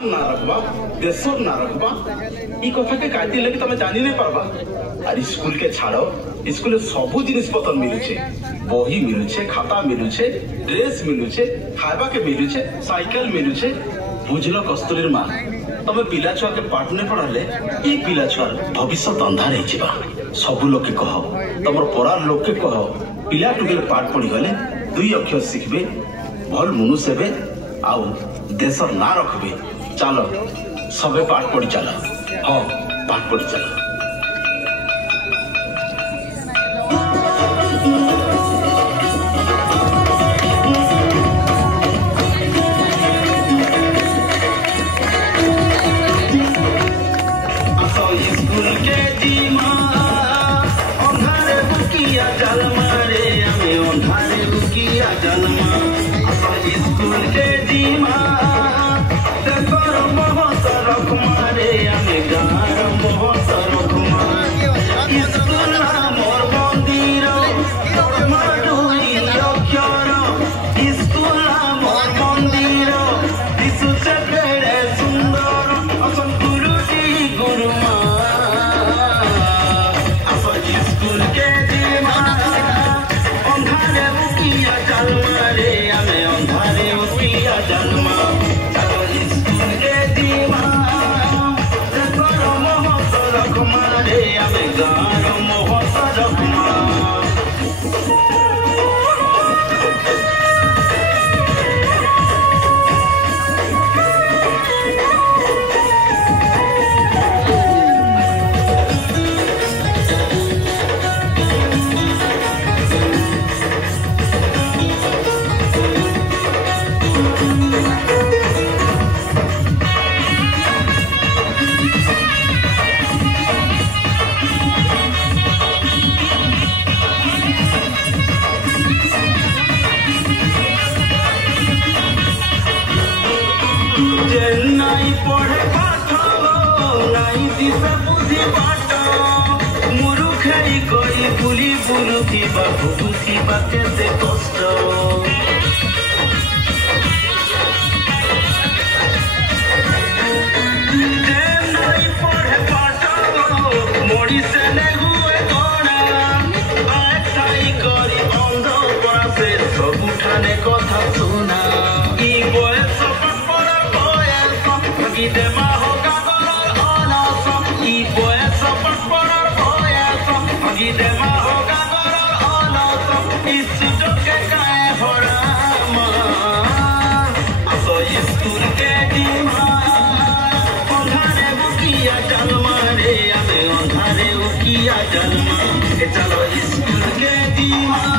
ना रखबा देशर ना रखबा ई कथा के काटी लगी तमे जानी नहीं पारबा। अरे स्कूल के छाड़ो स्कूल सबू जिनिस पतर मिलुछे बही मिलुछे खाता मिलुछे ड्रेस मिलुछे खाइबा के मिलुछे साइकिल मिलुछे। बुझलो कस्तूरी माँ तमे पिला छुआ के पाठ नहीं पढ़ाले ई पिला छुआर भविष्य अंधार हो जिबा। सबू लोग के कह तमर परार लोग के कह पिला टुके पाठ पढ़ी गले दुई अक्षर शिखबे भल मनुष्य हेबे आउ देशर ना रखबे। चलो सबे पाठ पढ़ी चलो। हाँ पाठ पढ़ी चलो। स्कूल के जीमा अंधारे बुकिया जल मारे हमें अंधारे बुकिया जल स्कूल के जीमा बहुत रख मारे हमें गार बहुत रख मारे स्कूल मोर मंदिर माडुई अक्षर स्कूल मोर मंदिर दिशुचे बेड़े सुंदर असन गुरुजी गुरुमा स्कूल के जीमा अंधारे बुकिया जल मारे हमें अंधारे बुकिया जल नहीं पढ़े पाठ नहीं दिशा बुद्धि पाठ मुरुखाई करी बुली बुलुकी बुझुकी केते कष्ट नहीं पढ़े पाठ मोड़ी से हुए गणा आटाई करी अंध पासे सबुठाने कथा सुना ई बयस देमा हो गागर अनस ई बयस पटपड़र बयस अगी देमा हो गागर अनस ई सुजोग के काए हराम असो स्कूल के जीमा अंधारे बुकिया जन्म रे हमें अंधारे बुकिया जन्म चलो स्कूल के जीमा।